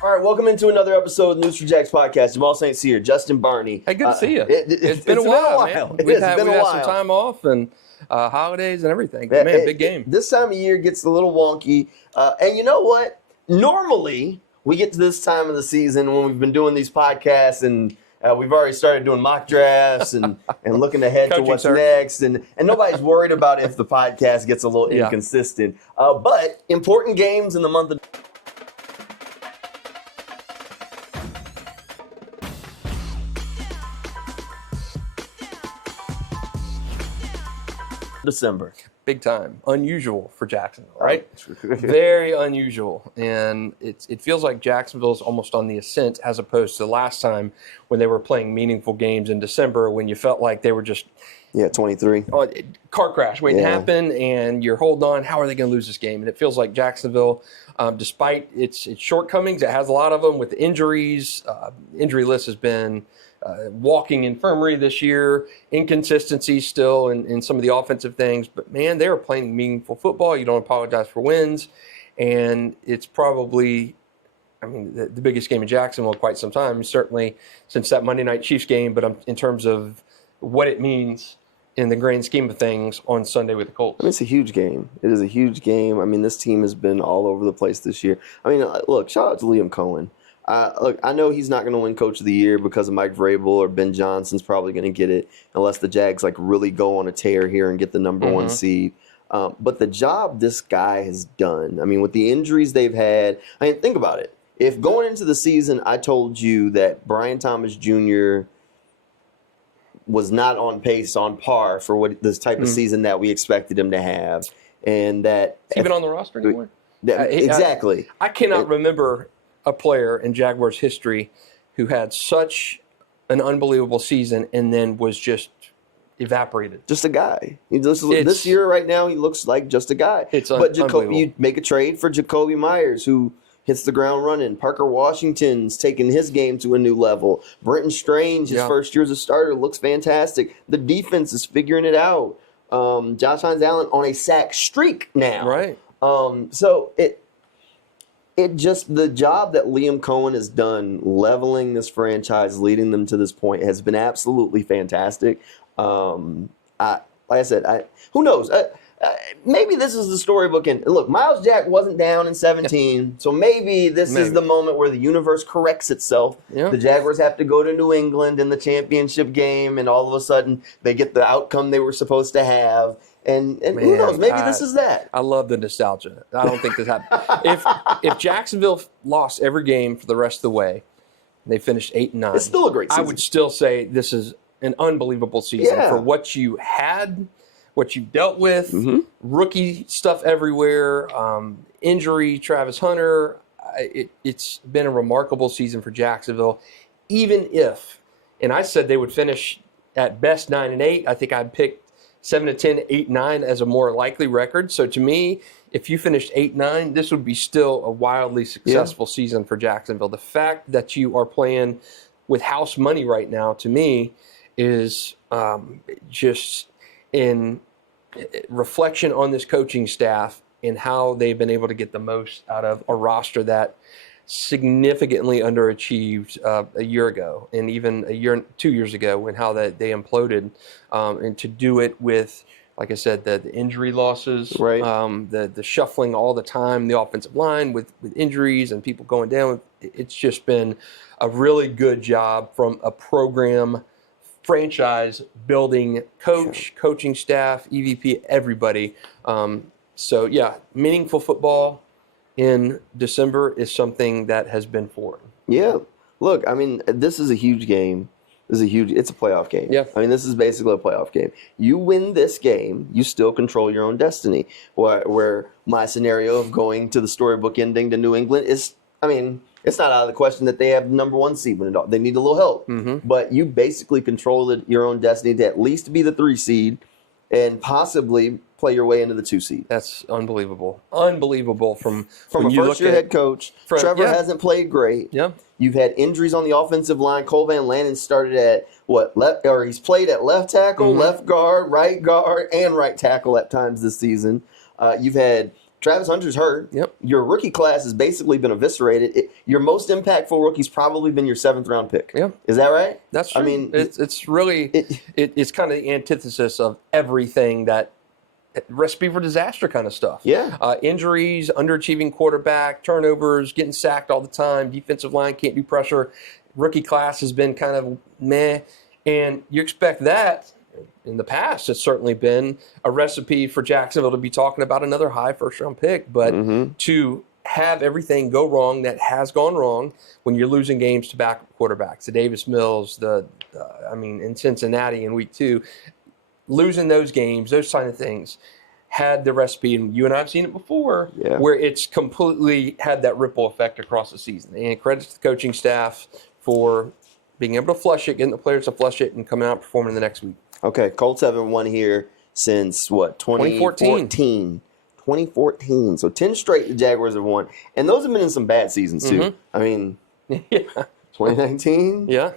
All right, welcome into another episode of News4JAGs podcast. Jamal St, Cyr and Justin Barney. Hey, good to see you. It's been a while. Man. We've had some time off and holidays and everything. But man, big game. This time of year gets a little wonky. And you know what? Normally, we get to this time of the season when we've been doing these podcasts and we've already started doing mock drafts and looking ahead to what's next. And nobody's worried about if the podcast gets a little inconsistent. But important games in the month of December. Big time. Unusual for Jacksonville, right? Very unusual. And it feels like Jacksonville's almost on the ascent as opposed to the last time when they were playing meaningful games in December when you felt like they were just 23. Car crash waiting to happen, and you're holding on. How are they going to lose this game? And it feels like Jacksonville, despite its shortcomings, it has a lot of them with injuries. Injury list has been walking infirmary this year, inconsistency still in some of the offensive things. But, man, they are playing meaningful football. You don't apologize for wins. And it's probably, the biggest game in Jacksonville in quite some time, certainly since that Monday night Chiefs game. But in terms of what it means in the grand scheme of things on Sunday with the Colts. It's a huge game. It is a huge game. This team has been all over the place this year. Look, shout out to Liam Coen. Look, I know he's not going to win Coach of the Year because of Mike Vrabel or Ben Johnson's probably going to get it unless the Jags really go on a tear here and get the number one seed. But the job this guy has done, with the injuries they've had, think about it. If going into the season I told you that Brian Thomas Jr. was not on par for what this type of season that we expected him to have, and that is he even on the roster anymore? Exactly. I cannot remember a player in Jaguars history who had such an unbelievable season and then was just evaporated. Just a guy. This year right now he looks like just a guy. But you make a trade for Jacoby Myers, who hits the ground running. Parker Washington's taking his game to a new level. Brenton Strange, his first year as a starter, looks fantastic. The defense is figuring it out. Josh Hines-Allen on a sack streak now. Right. So the job that Liam Coen has done leveling this franchise, leading them to this point, has been absolutely fantastic. Like I said, who knows? Maybe this is the storybook. And look, Miles Jack wasn't down in 17, so maybe this is the moment where the universe corrects itself. Yeah. The Jaguars have to go to New England in the championship game, and all of a sudden they get the outcome they were supposed to have. And who knows? Maybe this is that. I love the nostalgia. I don't think this happened. If Jacksonville lost every game for the rest of the way, they finished 8-9. It's still a great season. I would still say this is an unbelievable season for what you had, what you dealt with, rookie stuff everywhere, injury, Travis Hunter. It's been a remarkable season for Jacksonville. Even if, and I said they would finish at best 9-8, I think I'd pick 7-10, 8-9 as a more likely record. So to me, if you finished 8-9, this would be still a wildly successful season for Jacksonville. The fact that you are playing with house money right now, to me, is just in reflection on this coaching staff and how they've been able to get the most out of a roster that significantly underachieved a year ago, and even 2 years ago, when how that they imploded, and to do it with, like I said, the injury losses, the shuffling all the time, the offensive line with injuries and people going down. It's just been a really good job from a program, franchise building coach, coaching staff, EVP, everybody. So yeah, meaningful football in December is something that has been foreign. Yeah. Look, this is a huge game. It's a playoff game. Yeah. This is basically a playoff game. You win this game, you still control your own destiny. Where my scenario of going to the storybook ending to New England is, it's not out of the question that they have the number one seed. They need a little help. But you basically control your own destiny to at least be the 3 seed and possibly play your way into the 2 seed. That's unbelievable. Unbelievable from a first-year head coach. Trevor hasn't played great. Yeah. You've had injuries on the offensive line. Cole Van Lanen started at he's played at left tackle, left guard, and right tackle at times this season. You've had Travis Hunter's hurt. Yep. Your rookie class has basically been eviscerated. Your most impactful rookie's probably been your 7th-round pick. Yeah. Is that right? That's true. I mean, it's really it's kind of the antithesis of everything that recipe for disaster kind of stuff. Yeah. Injuries, underachieving quarterback, turnovers, getting sacked all the time, defensive line can't do pressure. Rookie class has been kind of meh. And you expect that. In the past, it's certainly been a recipe for Jacksonville to be talking about another high first-round pick. But to have everything go wrong that has gone wrong when you're losing games to backup quarterbacks, the Davis Mills, in Cincinnati in week 2, losing those games, those kind of things, had the recipe, and you and I have seen it before, where it's completely had that ripple effect across the season. And credit to the coaching staff for being able to flush it, getting the players to flush it, and coming out performing the next week. Okay, Colts haven't won here since, 2014. 2014. So 10 straight the Jaguars have won. And those have been in some bad seasons, too. I mean, 2019? Yeah.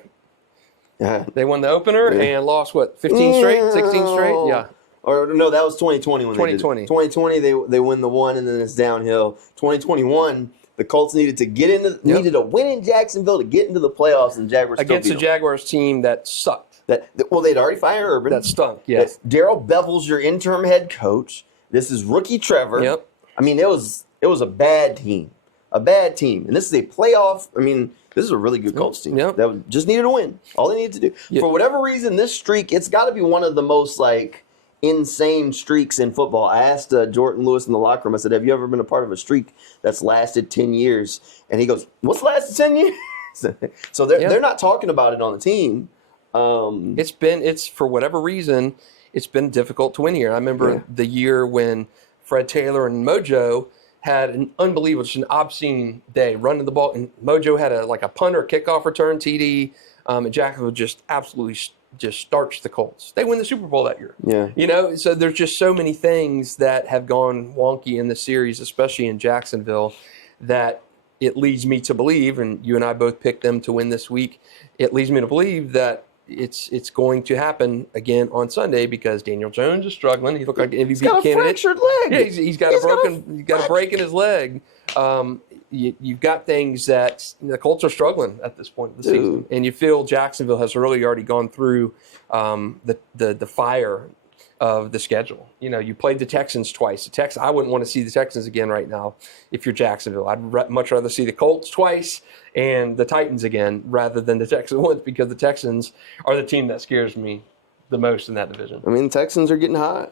They won the opener and lost, 15 straight, 16 straight? Yeah. Or no, that was 2020 when 2020. they did it. 2020, they win the one, and then it's downhill. 2021, the Colts needed to needed a win in Jacksonville to get into the playoffs, and Jaguars against a Jaguars team that sucked. They'd already fired Urban. That stunk, yes. Darrell Bevel's your interim head coach. This is rookie Trevor. Yep. I mean, it was a bad team. A bad team. And this is a playoff. I mean, this is a really good Colts team. Yep. That just needed a win. All they needed to do. Yep. For whatever reason, this streak, it's got to be one of the most, insane streaks in football. I asked Jordan Lewis in the locker room, I said, have you ever been a part of a streak that's lasted 10 years? And he goes, what's lasted 10 years? So they're not talking about it on the team. It's for whatever reason, it's been difficult to win here. I remember the year when Fred Taylor and Mojo had an unbelievable, just an obscene day running the ball, and Mojo had a punter kickoff return TD, and Jacksonville just absolutely just starched the Colts. They win the Super Bowl that year. Yeah. So there's just so many things that have gone wonky in the series, especially in Jacksonville, that it leads me to believe, and you and I both picked them to win this week, it leads me to believe that it's going to happen again on Sunday because Daniel Jones is struggling. He looked like an MVP he's got a candidate. Fractured leg. Yeah, he's got a break in his leg. You've got things that the Colts are struggling at this point of the season, and you feel Jacksonville has really already gone through the fire of the schedule. You played the Texans twice. I wouldn't want to see the Texans again right now if you're Jacksonville. I'd much rather see the Colts twice and the Titans again rather than the Texans once, because the Texans are the team that scares me the most in that division. I mean, the Texans are getting hot.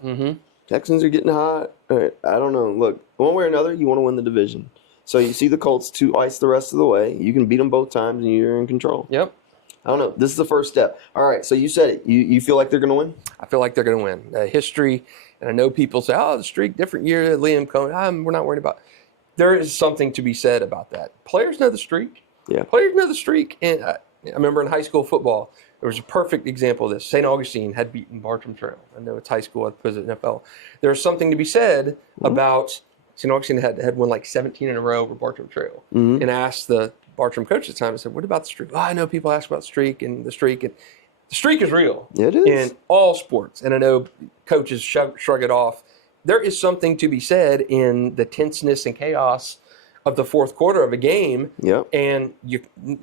Texans are getting hot. I don't know. Look, one way or another, you want to win the division. So you see the Colts twice the rest of the way. You can beat them both times, and you're in control. Yep. I don't know. This is the first step. All right, so you said it. You feel like they're going to win? I feel like they're going to win. History, and I know people say, the streak, different year, Liam Coen. We're not worried about it. There is something to be said about that. Players know the streak. Yeah. Players know the streak. And I remember in high school football, there was a perfect example of this. St. Augustine had beaten Bartram Trail. I know it's high school as opposed to NFL. There's something to be said about St. Augustine had won 17 in a row over Bartram Trail. And I asked the Bartram coach at the time, I said, what about the streak? I know people ask about the streak, and the streak is real. It is. In all sports. And I know coaches shrug it off. There is something to be said in the tenseness and chaos of the fourth quarter of a game. Yep. And you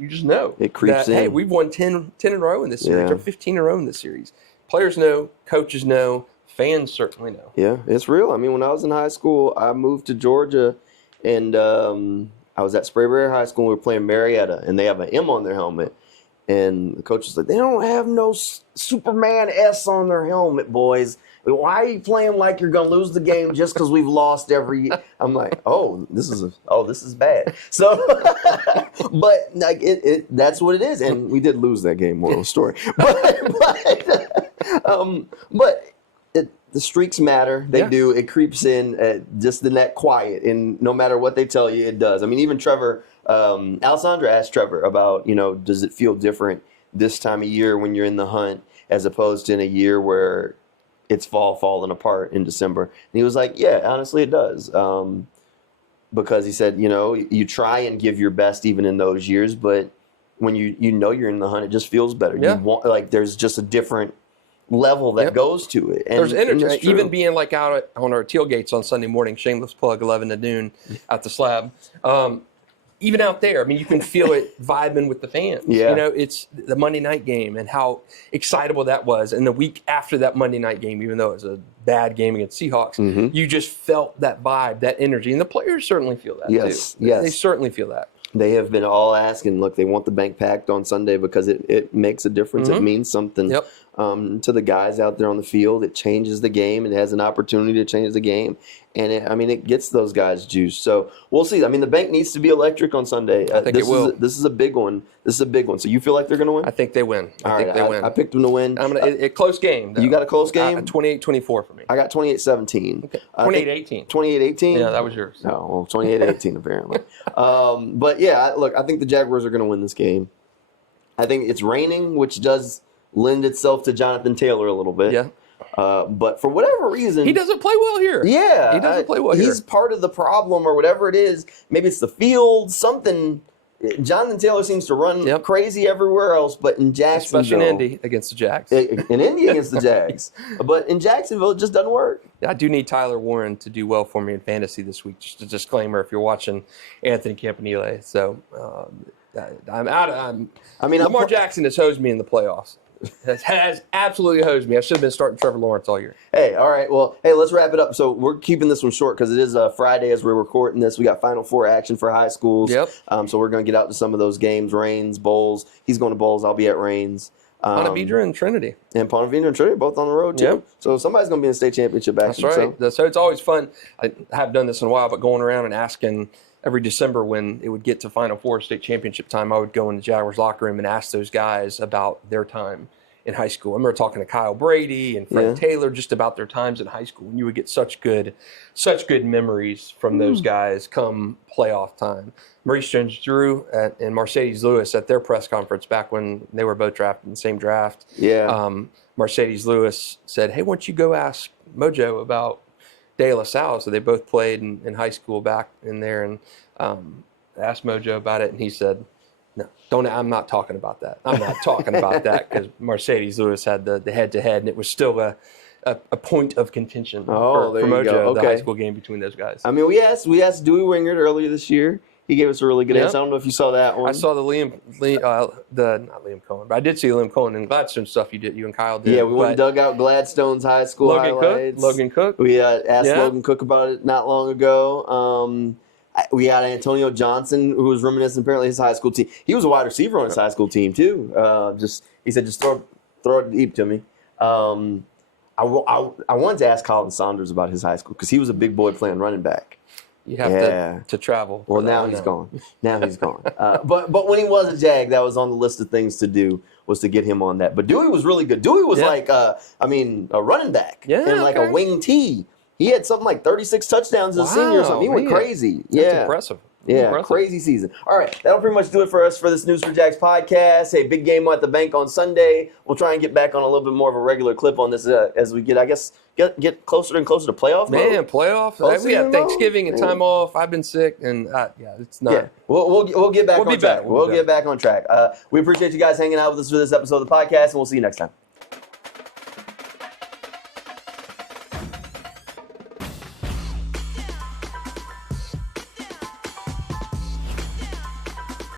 just know it creeps in. Hey, we've won 10 in a row in this series, or 15 in a row in this series. Players know, coaches know, fans certainly know. Yeah, it's real. I mean, when I was in high school, I moved to Georgia, and I was at Sprayberry High School. And we were playing Marietta, and they have an M on their helmet. And the coach was like, they don't have no Superman S on their helmet, boys. Why are you playing like you're going to lose the game just because we've lost every year? I'm like, this is bad. So, but that's what it is. And we did lose that game, moral story. But the streaks matter. They do. It creeps in just in that quiet. And no matter what they tell you, it does. I mean, even Trevor, Alessandra asked Trevor about, does it feel different this time of year when you're in the hunt as opposed to in a year where it's falling apart in December? And he was like, yeah, honestly, it does. Because he said, you try and give your best even in those years, but when you're in the hunt, it just feels better. Yeah. There's just a different level that goes to it. And there's energy. Even being like out on our tailgates on Sunday morning, shameless plug, 11 to noon at the Slab. Even out there, I mean, you can feel it vibing with the fans. Yeah. You know, it's the Monday night game and how excitable that was. And the week after that Monday night game, even though it was a bad game against Seahawks, you just felt that vibe, that energy. And the players certainly feel that, too. Yes. They certainly feel that. They have been all asking, look, they want the bank packed on Sunday because it makes a difference. It means something to the guys out there on the field. It changes the game. It has an opportunity to change the game. And, it gets those guys juiced. So we'll see. I mean, the bank needs to be electric on Sunday. I think it will. This is a big one. So you feel like they're going to win? I think they win. I think they win. I picked them to win. A close game, though. You got a close game? 28-24 for me. I got 28-17. Okay. 28-18. 28-18? Yeah, that was yours. No, well, 28-18 apparently. But, yeah, look, I think the Jaguars are going to win this game. I think it's raining, which does lend itself to Jonathan Taylor a little bit. Yeah. But for whatever reason, he doesn't play well here. Yeah, he doesn't play well here. He's part of the problem, or whatever it is. Maybe it's the field, something. Jonathan Taylor seems to run crazy everywhere else, but in Jacksonville, especially in Indy against the Jags, in Indy against the Jags, but in Jacksonville, it just doesn't work. I do need Tyler Warren to do well for me in fantasy this week. Just a disclaimer: if you're watching Anthony Campanile, so I'm out. Lamar Jackson has hosed me in the playoffs. Has absolutely hosed me. I should have been starting Trevor Lawrence all year. Hey, all right. Well, let's wrap it up. So we're keeping this one short because it is Friday as we're recording this. We got Final Four action for high schools. Yep. So we're going to get out to some of those games. Rains, Bowls. He's going to Bowls. I'll be at Rains. Ponte Vedra and Trinity. And Ponte Vedra and Trinity both on the road, too. Yep. So somebody's going to be in the state championship action. That's right. So it's always fun. I haven't done this in a while, but going around and asking every December when it would get to Final Four state championship time, I would go in the Jaguars locker room and ask those guys about their time in high school. I remember talking to Kyle Brady and Fred Taylor just about their times in high school, and you would get such good memories from those guys come playoff time. Maurice Jones-Drew and Mercedes Lewis at their press conference back when they were both drafted in the same draft. Yeah. Mercedes Lewis said, "Hey, why don't you go ask Mojo about De La Salle?" So they both played in high school back in there, and asked Mojo about it, and he said, "No, I'm not talking about that. I'm not talking about that," because Mercedes Lewis had the head-to-head, and it was still a point of contention for Mojo, the high school game between those guys. I mean, we asked Dewey Wingert earlier this year. He gave us a really good answer. I don't know if you saw that one. I saw the not Liam Coen, but I did see Liam Coen and Gladstone stuff you and Kyle did. Yeah, we went and dug out Gladstone's high school highlights. Logan Cook. We asked Logan Cook about it not long ago. We had Antonio Johnson, who was reminiscent apparently his high school team. He was a wide receiver on his high school team too. He said, just throw it deep to me. I wanted to ask Colin Saunders about his high school because he was a big boy playing running back. You have to travel. Well, now he's gone. But when he was a Jag, that was on the list of things to do, was to get him on that. But Dewey was really good. Dewey was like, a running back and like a wing T. He had something like 36 touchdowns as a senior or something. He went crazy. That's impressive. Crazy season. All right, that'll pretty much do it for us for this News4JAGs podcast. Hey, big game at the bank on Sunday. We'll try and get back on a little bit more of a regular clip on this as we get closer and closer to playoff mode. Man, playoff. We had Thanksgiving and time off. I've been sick, and it's not. Yeah, we'll get back on track. We'll get back on track. We appreciate you guys hanging out with us for this episode of the podcast, and we'll see you next time.